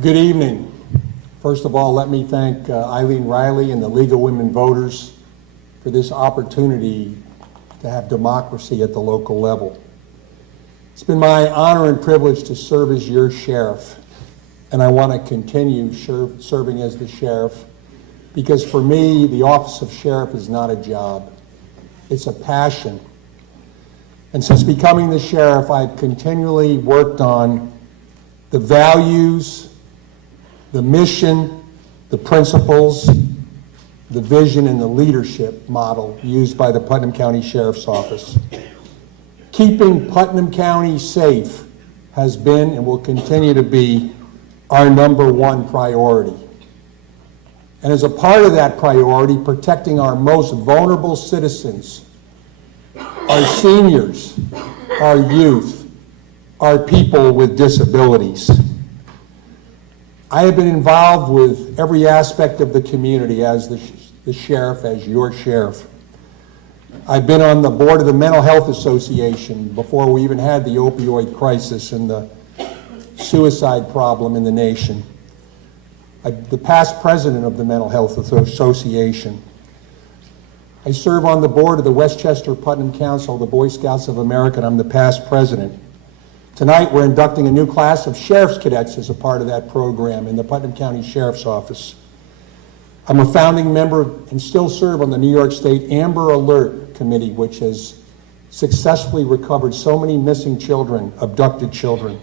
Good evening. First of all, let me thank Eileen Riley and the League of Women Voters for this opportunity to have democracy at the local level. It's been my honor and privilege to serve as your sheriff, and I want to continue serving as the sheriff because for me, the office of sheriff is not a job. It's a passion. And since becoming the sheriff, I've continually worked on the values, the mission, the principles, the vision, and the leadership model used by the Putnam County Sheriff's Office. Keeping Putnam County safe has been and will continue to be our #1 priority. And as a part of that priority, protecting our most vulnerable citizens, our seniors, our youth, our people with disabilities. I have been involved with every aspect of the community as the sheriff, as your sheriff. I've been on the board of the Mental Health Association before we even had the opioid crisis and the suicide problem in the nation. I'm the past president of the Mental Health Association. I serve on the board of the Westchester Putnam Council of the Boy Scouts of America, and I'm the past president. Tonight, we're inducting a new class of sheriff's cadets as a part of that program in the Putnam County Sheriff's Office. I'm a founding member and still serve on the New York State Amber Alert Committee, which has successfully recovered so many missing children, abducted children.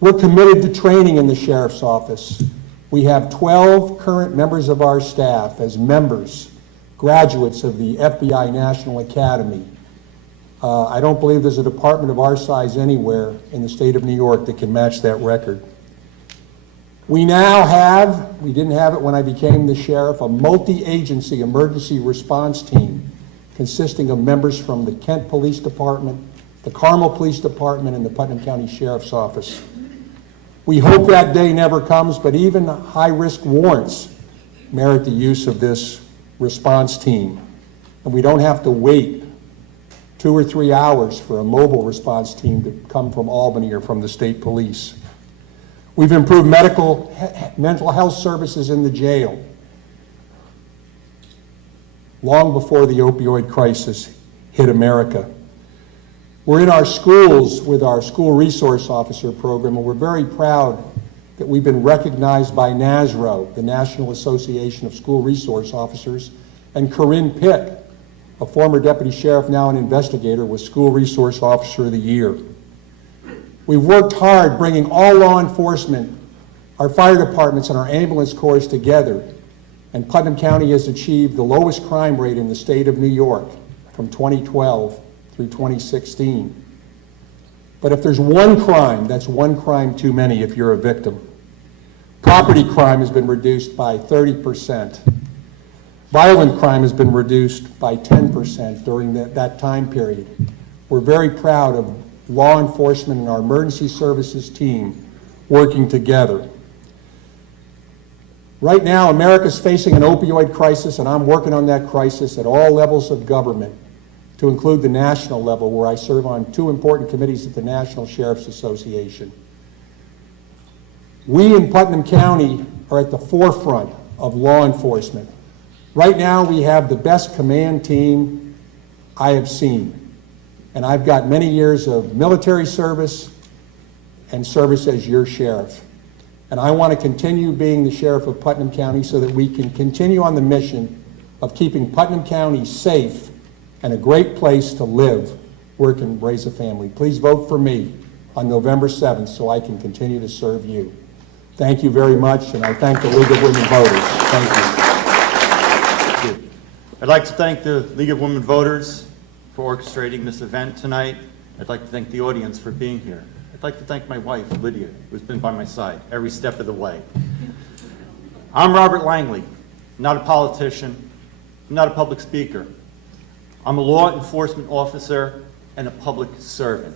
We're committed to training in the Sheriff's Office. We have 12 current members of our staff as members, graduates of the FBI National Academy. I don't believe there's a department of our size anywhere in the state of New York that can match that record. We now have, we didn't have it when I became the sheriff, a multi-agency emergency response team consisting of members from the Kent Police Department, the Carmel Police Department, and the Putnam County Sheriff's Office. We hope that day never comes, but even high-risk warrants merit the use of this response team. And we don't have to wait 2 or 3 hours for a mobile response team to come from Albany or from the state police. We've improved mental health services in the jail long before the opioid crisis hit America. We're in our schools with our school resource officer program, and we're very proud that we've been recognized by NASRO, the National Association of School Resource Officers, and Corinne Pick, a former deputy sheriff, now an investigator, was School Resource Officer of the Year. We've worked hard bringing all law enforcement, our fire departments, and our ambulance corps together, and Putnam County has achieved the lowest crime rate in the state of New York from 2012 through 2016. But if there's one crime, that's one crime too many if you're a victim. Property crime has been reduced by 30%. Violent crime has been reduced by 10% during that time period. We're very proud of law enforcement and our emergency services team working together. Right now, America's facing an opioid crisis, and I'm working on that crisis at all levels of government, to include the national level, where I serve on 2 important committees at the National Sheriff's Association. We in Putnam County are at the forefront of law enforcement. Right now, we have the best command team I have seen. And I've got many years of military service and service as your sheriff. And I want to continue being the sheriff of Putnam County so that we can continue on the mission of keeping Putnam County safe and a great place to live, work, and raise a family. Please vote for me on November 7th so I can continue to serve you. Thank you very much, and I thank the League of Women Voters. Thank you. I'd like to thank the League of Women Voters for orchestrating this event tonight. I'd like to thank the audience for being here. I'd like to thank my wife, Lydia, who's been by my side every step of the way. I'm Robert Langley, not a politician, not a public speaker. I'm a law enforcement officer and a public servant.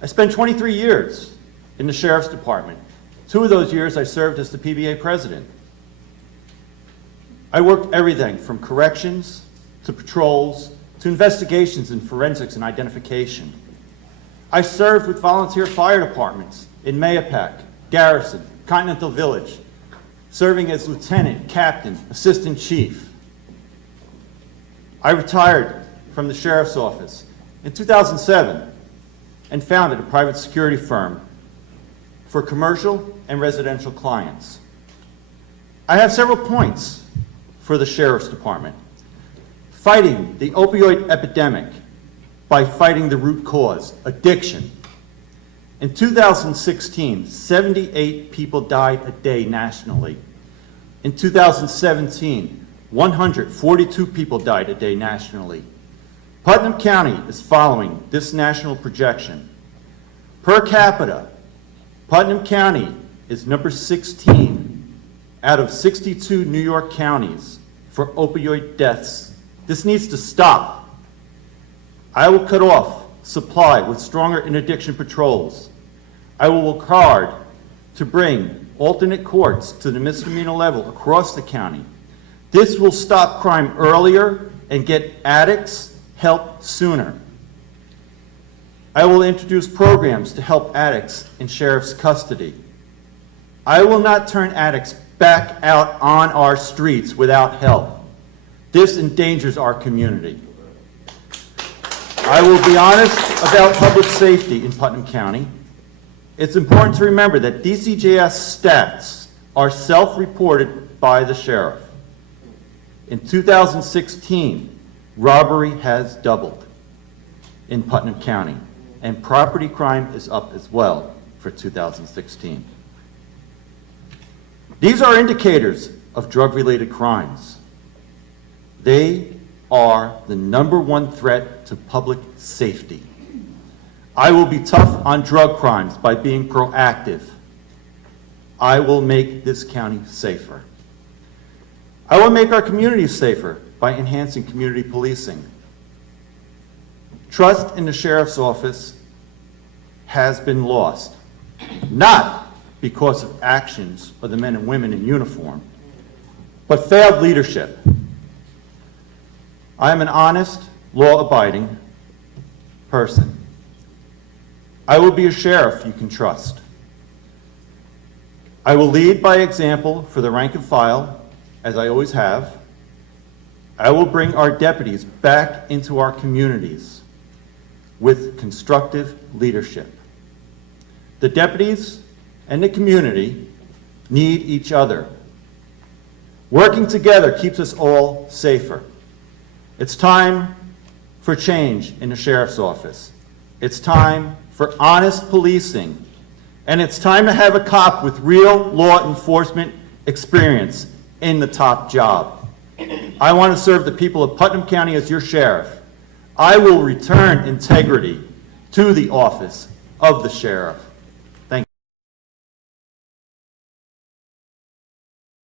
I spent 23 years in the Sheriff's Department. 2 of those years I served as the PBA president. I worked everything from corrections to patrols to investigations in forensics and identification. I served with volunteer fire departments in Mahopac, Garrison, Continental Village, serving as lieutenant, captain, assistant chief. I retired from the sheriff's office in 2007 and founded a private security firm for commercial and residential clients. I have several points for the Sheriff's Department. Fighting the opioid epidemic by fighting the root cause, addiction. In 2016, 78 people died a day nationally. In 2017, 142 people died a day nationally. Putnam County is following this national projection. Per capita, Putnam County is number 16 out of 62 New York counties for opioid deaths. This needs to stop. I will cut off supply with stronger interdiction patrols. I will work hard to bring alternate courts to the misdemeanor level across the county. This will stop crime earlier and get addicts help sooner. I will introduce programs to help addicts in sheriff's custody. I will not turn addicts back out on our streets without help. This endangers our community. I will be honest about public safety in Putnam County. It's important to remember that DCJS stats are self-reported by the sheriff. In 2016, robbery has doubled in Putnam County, and property crime is up as well for 2016. These are indicators of drug-related crimes. They are the #1 threat to public safety. I will be tough on drug crimes by being proactive. I will make this county safer. I will make our communities safer by enhancing community policing. Trust in the sheriff's office has been lost, not because of actions of the men and women in uniform, but failed leadership. I am an honest, law-abiding person. I will be a sheriff you can trust. I will lead by example for the rank and file, as I always have. I will bring our deputies back into our communities with constructive leadership. The deputies and the community need each other. Working together keeps us all safer. It's time for change in the sheriff's office. It's time for honest policing. And it's time to have a cop with real law enforcement experience in the top job. I want to serve the people of Putnam County as your sheriff. I will return integrity to the office of the sheriff.